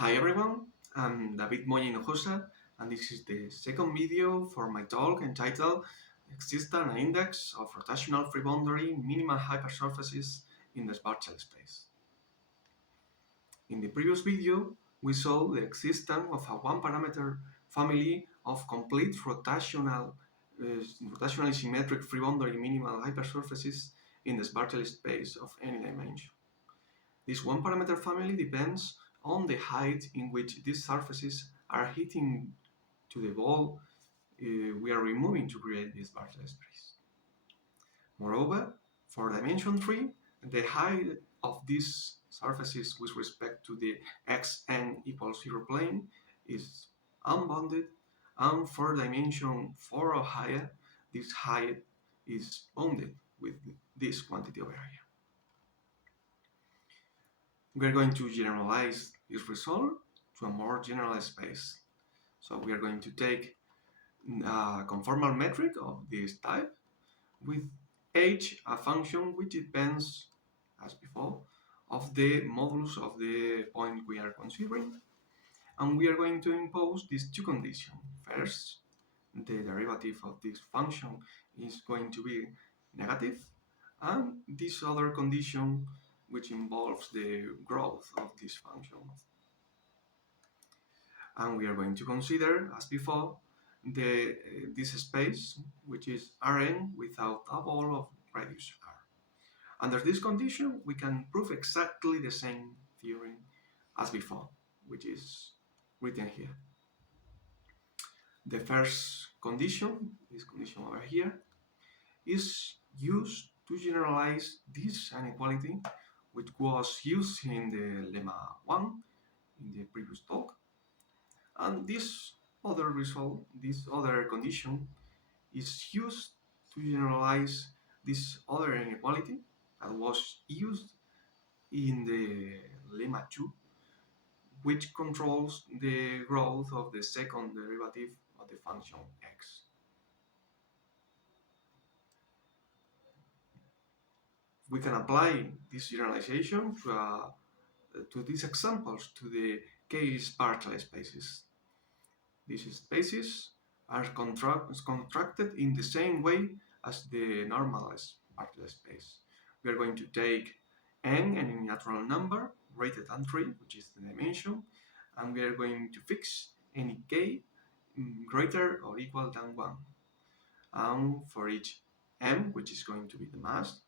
Hi everyone, I'm Moya Hinojosa, and this is the second video for my talk entitled Existence and Index of Rotational Free Boundary Minimal Hypersurfaces in the Spatial Space. In the previous video, we saw the existence of a one-parameter family of complete rotationally symmetric free boundary minimal hypersurfaces in the spatial space of any dimension. This one-parameter family depends on the height in which these surfaces are hitting to the ball we are removing to create this spatial space. Moreover, for dimension 3, the height of these surfaces with respect to the xn equals 0 plane is unbounded, and for dimension 4 or higher, this height is bounded with this quantity over here. We are going to generalize this result to a more general space. So we are going to take a conformal metric of this type with h a function which depends, as before, of the modulus of the point we are considering. And we are going to impose these two conditions. First, the derivative of this function is going to be negative, and this other condition which involves the growth of this function. And we are going to consider, as before, this space, which is Rn without a ball of radius r. Under this condition, we can prove exactly the same theorem as before, which is written here. The first condition, this condition over here, is used to generalize this inequality, which was used in the lemma 1 in the previous talk. And this other result, this other condition, is used to generalize this other inequality that was used in the lemma 2, which controls the growth of the second derivative of the function x. We can apply this generalization to these examples, to the k-spatial spaces. These spaces are constructed in the same way as the normal spatial space. We are going to take n, any natural number, greater than 3, which is the dimension, and we are going to fix any k greater or equal than 1. And for each m, which is going to be the mass,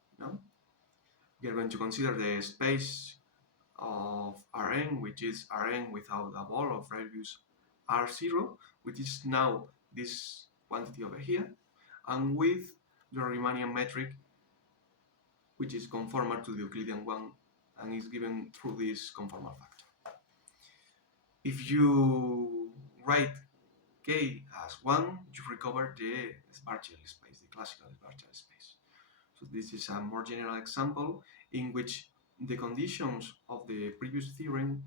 we are going to consider the space of Rn, which is Rn without a ball of radius R0, which is now this quantity over here, and with the Riemannian metric, which is conformal to the Euclidean one and is given through this conformal factor. If you write k as 1, you recover the spatial space, the classical spatial space. So this is a more general example in which the conditions of the previous theorem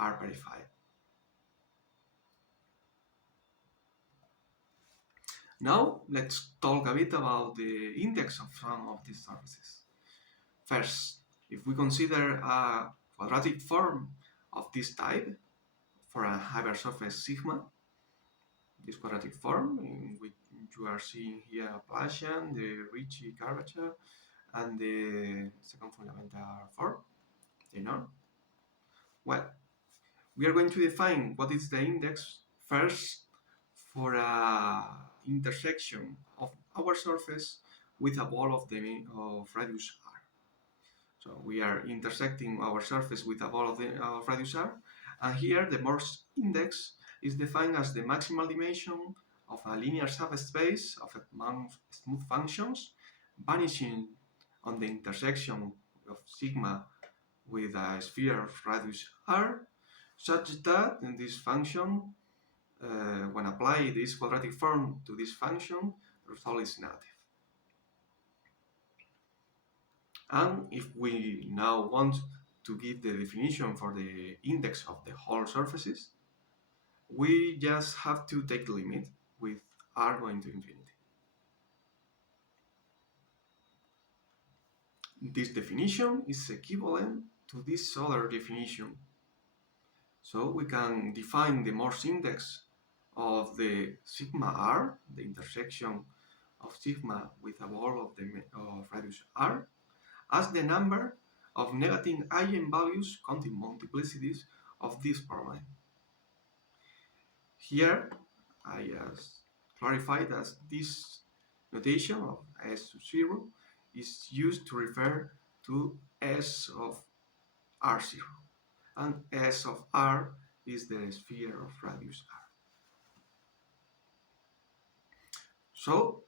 are verified. Now let's talk a bit about the index of some of these surfaces. First, if we consider a quadratic form of this type for a hypersurface sigma, this quadratic form in which you are seeing here Laplacian, the Ricci curvature, and the second fundamental form, the norm. Well, we are going to define what is the index first for a intersection of our surface with a ball of radius r. So we are intersecting our surface with a ball of radius r, and here the Morse index is defined as the maximal dimension of a linear subspace of smooth functions vanishing on the intersection of sigma with a sphere of radius r, such that in this function, when apply this quadratic form to this function, the result is negative. And if we now want to give the definition for the index of the whole surfaces, we just have to take the limit with r going to infinity. This definition is equivalent to this other definition So we can define the Morse index of the sigma r, the intersection of sigma with a ball of the radius r, as the number of negative eigenvalues counting multiplicities of this permanent. Here, I clarify that this notation of S sub 0 is used to refer to S of R0, and S of R is the sphere of radius R. So,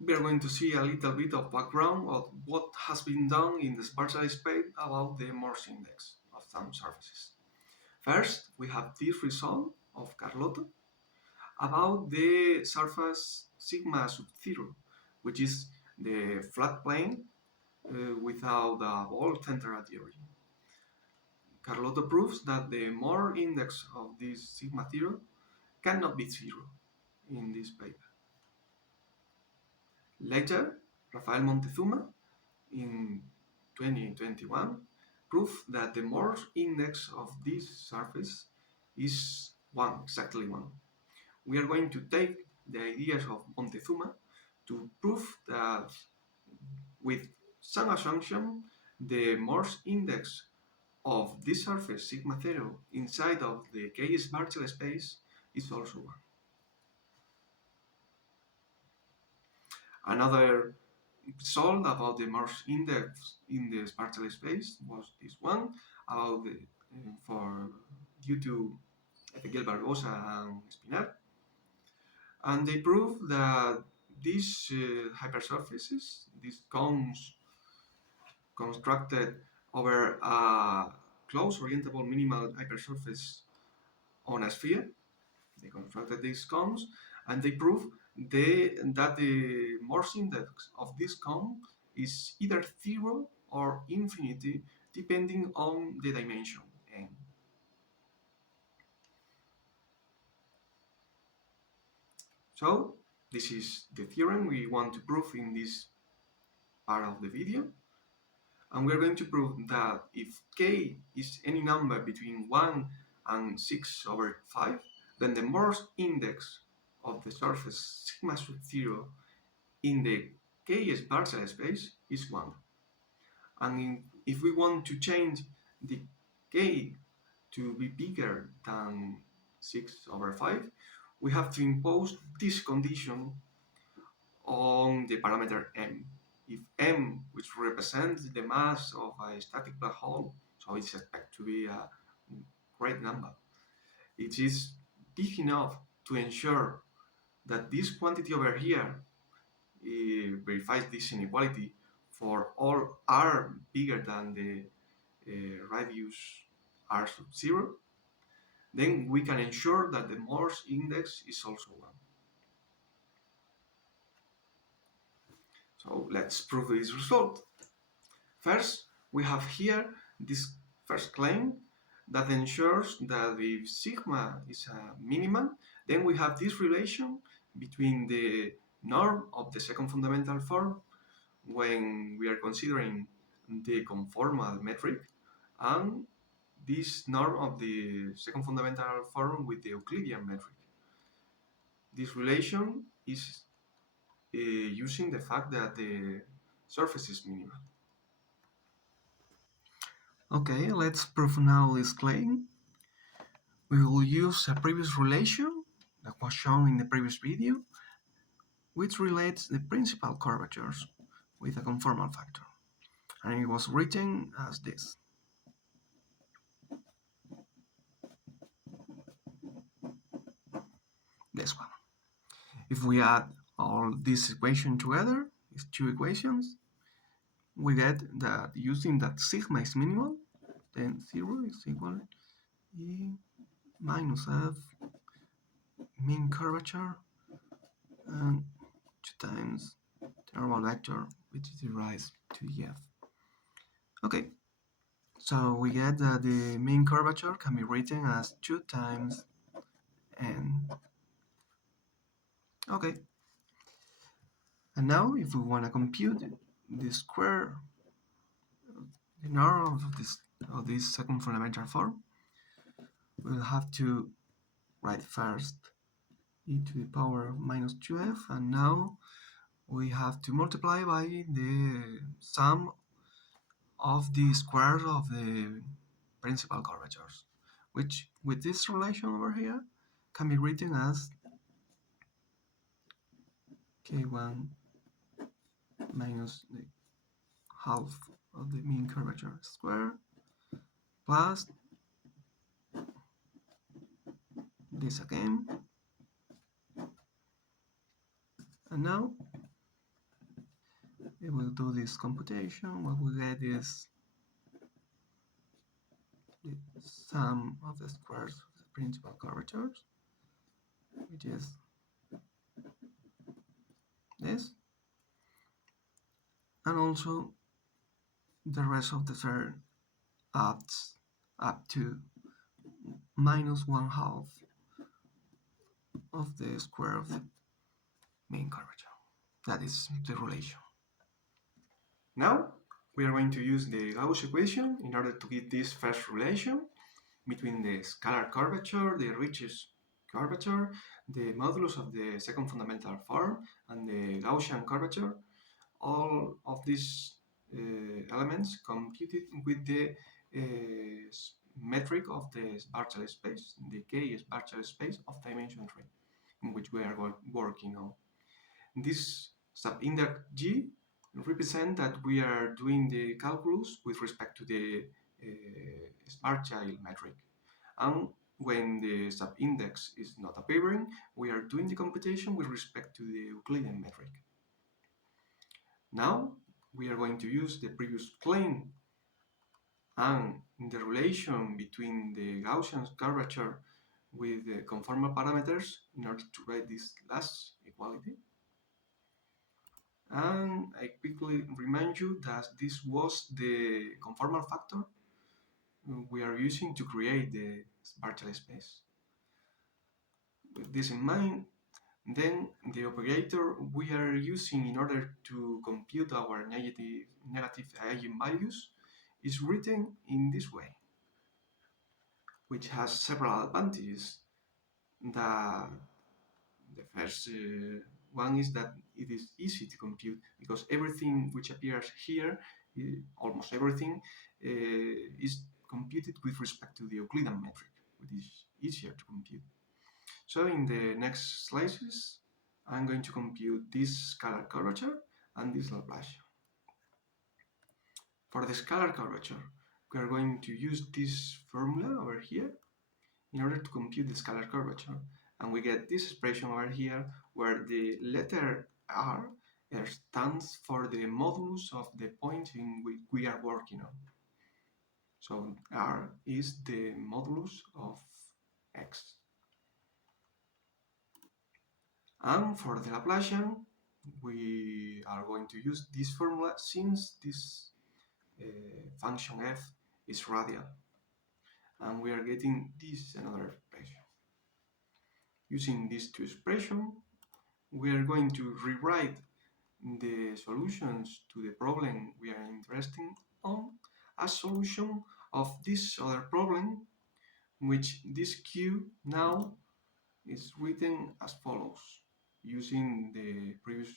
we are going to see a little bit of background of what has been done in the spatial space about the Morse index of some surfaces. First, we have this result of Carlotto about the surface sigma sub 0, which is the flat plane without a ball center at the origin. Carlotto proves that the Morse index of this sigma 0 cannot be 0 in this paper. Later, Rafael Montezuma in 2021 proved that the Morse index of this surface is 1, exactly 1. We are going to take the ideas of Montezuma to prove that with some assumption, the Morse index of this surface sigma 0 inside of the K-Schwarzschild space is also 1. Another result about the Morse index in the Schwarzschild space was this one about due to Ezequiel Barbosa and Espinar, and they prove that these hypersurfaces, these cones constructed over a close orientable minimal hypersurface on a sphere, they constructed these cones, and they prove that the Morse index of this cone is either 0 or infinity, depending on the dimension n. So this is the theorem we want to prove in this part of the video. And we're going to prove that if k is any number between 1 and 6 over 5, then the Morse index of the surface sigma sub 0 in the K-Schwarzschild space is 1. And if we want to change the k to be bigger than 6 over 5, we have to impose this condition on the parameter m. If m, which represents the mass of a static black hole, so it's expected to be a great number, it is big enough to ensure that this quantity over here verifies this inequality for all r bigger than the radius r sub 0, then we can ensure that the Morse index is also 1. So let's prove this result. First, we have here this first claim that ensures that if sigma is a minimum, then we have this relation between the norm of the second fundamental form when we are considering the conformal metric and this norm of the second fundamental form with the Euclidean metric. This relation is using the fact that the surface is minimal. Okay, let's prove now this claim. We will use a previous relation that was shown in the previous video, which relates the principal curvatures with a conformal factor. And it was written as this. This one. If we add all these equations together, these two equations, we get that using that sigma is minimal, then 0 is equal E minus F mean curvature and 2 times the normal vector, which is raised to F. Okay, so we get that the mean curvature can be written as 2 times n. Okay, and now if we want to compute the square, the norm of this second fundamental form, we'll have to write first e to the power of minus 2f, and now we have to multiply by the sum of the squares of the principal curvatures, which with this relation over here can be written as k1 minus the half of the mean curvature square plus this again. And now we will do this computation. What we get is the sum of the squares of the principal curvatures, which is this, and also the rest of the term adds up to minus 1/2 of the square of the main curvature. That is the relation. Now we are going to use the Gauss equation in order to get this first relation between the scalar curvature, the richest curvature, the modulus of the second fundamental form, and the Gaussian curvature. All of these elements computed with the metric of the Schwarzschild space, the K Schwarzschild space of dimension 3, in which we are working on. This subindex G represents that we are doing the calculus with respect to the Schwarzschild metric. And when the subindex is not appearing, we are doing the computation with respect to the Euclidean metric. Now we are going to use the previous claim and the relation between the Gaussian curvature with the conformal parameters in order to write this last equality. And I quickly remind you that this was the conformal factor we are using to create the Schwarzschild space. With this in mind, then the operator we are using in order to compute our negative eigenvalues is written in this way, which has several advantages. The first one is that it is easy to compute because everything which appears here, almost everything, is computed with respect to the Euclidean metric, which is easier to compute. So in the next slices, I'm going to compute this scalar curvature and this Laplacian. For the scalar curvature, we are going to use this formula over here in order to compute the scalar curvature. And we get this expression over here where the letter R stands for the modulus of the point in which we are working on. So R is the modulus of X. And for the Laplacian, we are going to use this formula since this function f is radial. And we are getting this another expression. Using these two expressions, we are going to rewrite the solutions to the problem we are interested on as solution of this other problem, which this Q now is written as follows, using the previous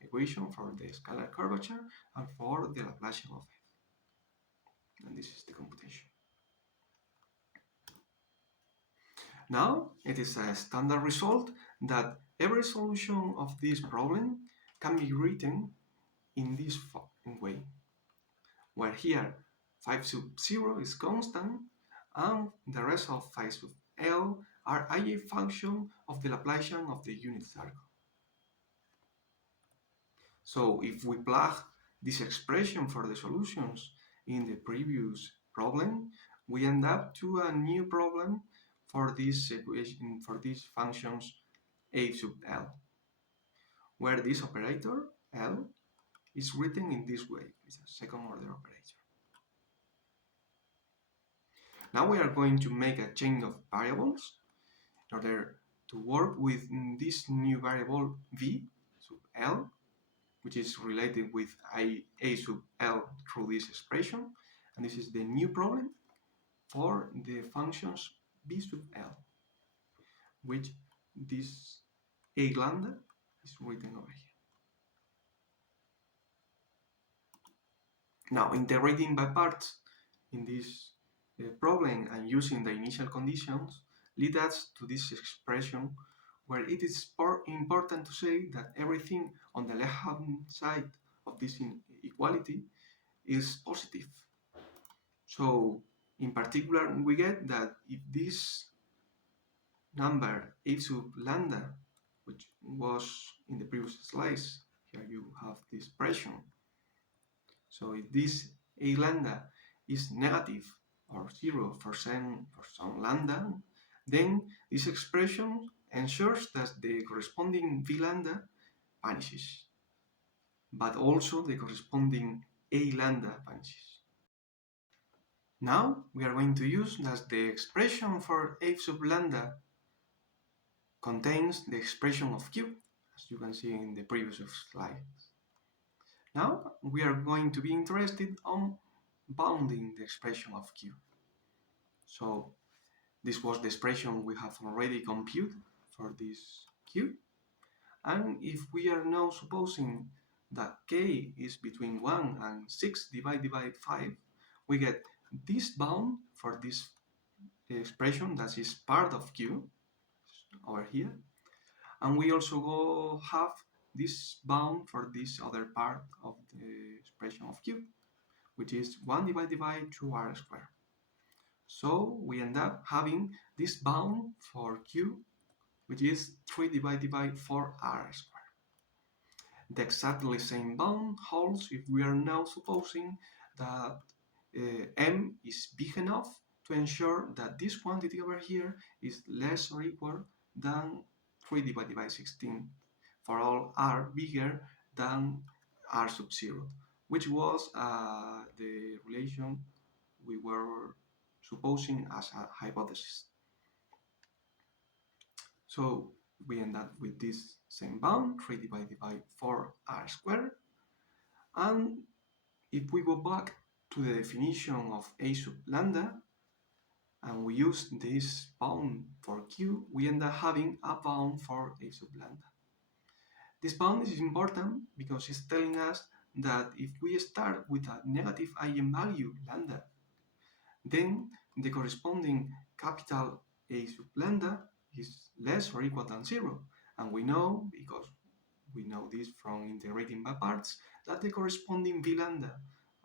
equation for the scalar curvature and for the Laplacian of f. And this is the computation. Now, it is a standard result that every solution of this problem can be written in this way, where here phi sub 0 is constant and the rest of phi sub L are eigenfunctions of the Laplacian of the unit circle. So if we plug this expression for the solutions in the previous problem, we end up to a new problem for this equation, for these functions a sub L, where this operator L is written in this way. It's a second order operator. Now we are going to make a chain of variables in order to work with this new variable v sub L, which is related with a sub L through this expression. And this is the new problem for the functions B sub L, which this A lambda is written over here. Now, integrating by parts in this problem and using the initial conditions lead us to this expression where it is important to say that everything on the left-hand side of this inequality is positive. So, in particular, we get that if this number A sub lambda, which was in the previous slides, here you have this expression. So if this A lambda is negative or 0 for some lambda, then this expression ensures that the corresponding V lambda vanishes, but also the corresponding A lambda vanishes. Now we are going to use that the expression for A sub lambda contains the expression of Q, as you can see in the previous slides. Now we are going to be interested on bounding the expression of Q. So this was the expression we have already computed for this Q. And if we are now supposing that K is between 1 and 6 divided by 5, we get this bound for this expression that is part of Q over here. And we also have this bound for this other part of the expression of Q, which is 1 divided by 2r squared. So we end up having this bound for Q, which is 3 divided by 4r squared. The exactly same bound holds if we are now supposing that m is big enough to ensure that this quantity over here is less or equal than 3 divided by 16 for all r bigger than r sub 0, which was the relation we were supposing as a hypothesis. So we end up with this same bound, 3 divided by 4r squared. And if we go back to the definition of A sub lambda, and we use this bound for Q, we end up having a bound for A sub lambda. This bound is important because it's telling us that if we start with a negative eigenvalue lambda, then the corresponding capital A sub lambda is less or equal than 0. And we know, because we know this from integrating by parts, that the corresponding V lambda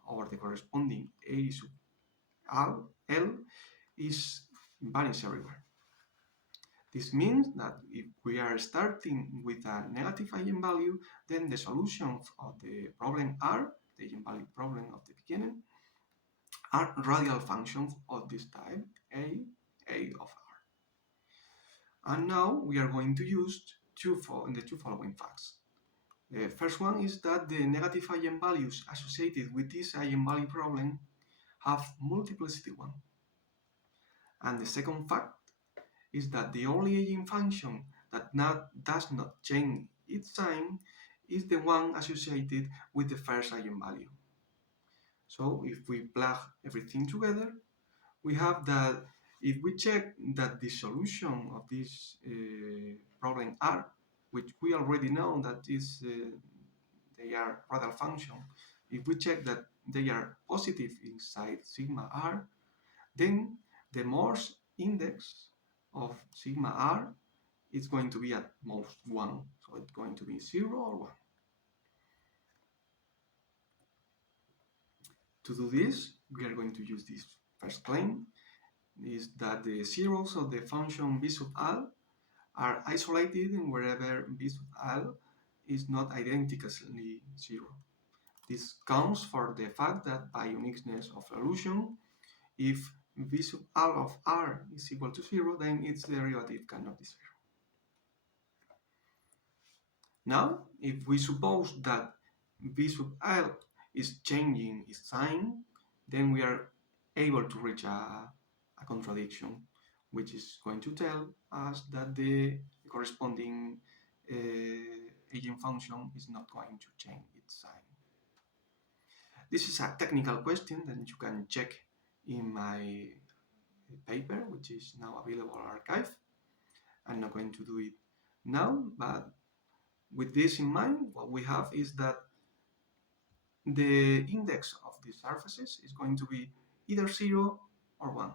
or the corresponding A sub L is vanished everywhere. This means that if we are starting with a negative eigenvalue, then the solutions of the problem R, the eigenvalue problem of the beginning, are radial functions of this type, A of R. And now we are going to use the two following facts. The first one is that the negative eigenvalues associated with this eigenvalue problem have multiplicity 1. And the second fact is that the only eigenfunction that does not change its sign is the one associated with the first eigenvalue. So if we plug everything together, we have that if we check that the solution of this problem R, which we already know that is they are radial function, if we check that they are positive inside sigma R, then the Morse index of sigma R is going to be at most 1. So it's going to be 0 or 1. To do this, we are going to use this first claim, is that the zeros of the function b sub L are isolated wherever b sub L is not identically 0. This counts for the fact that by uniqueness of solution, if v sub L of R is equal to 0, then its derivative cannot be 0. Now, if we suppose that v sub L is changing its sign, then we are able to reach a contradiction, which is going to tell us that the corresponding eigenfunction is not going to change its sign. This is a technical question that you can check in my paper, which is now available on arXiv. I'm not going to do it now, but with this in mind, what we have is that the index of the surfaces is going to be either 0 or 1.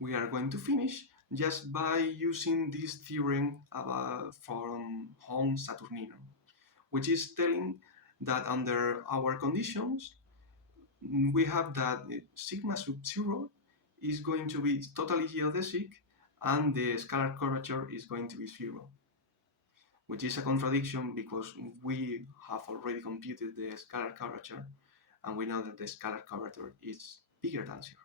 We are going to finish just by using this theorem from Holmes Saturnino, which is telling that under our conditions, we have that sigma sub 0 is going to be totally geodesic and the scalar curvature is going to be 0, which is a contradiction because we have already computed the scalar curvature and we know that the scalar curvature is bigger than 0.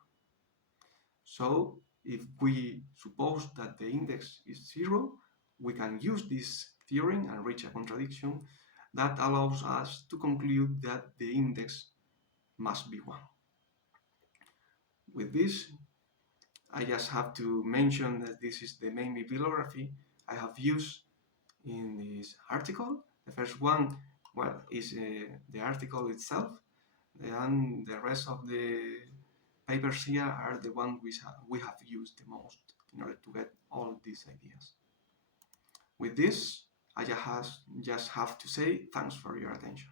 So if we suppose that the index is 0, we can use this theorem and reach a contradiction that allows us to conclude that the index must be 1. With this, I just have to mention that this is the main bibliography I have used in this article. The first one, well, is the article itself, and the rest of the papers here are the ones we have used the most in order to get all these ideas. With this, I just have to say thanks for your attention.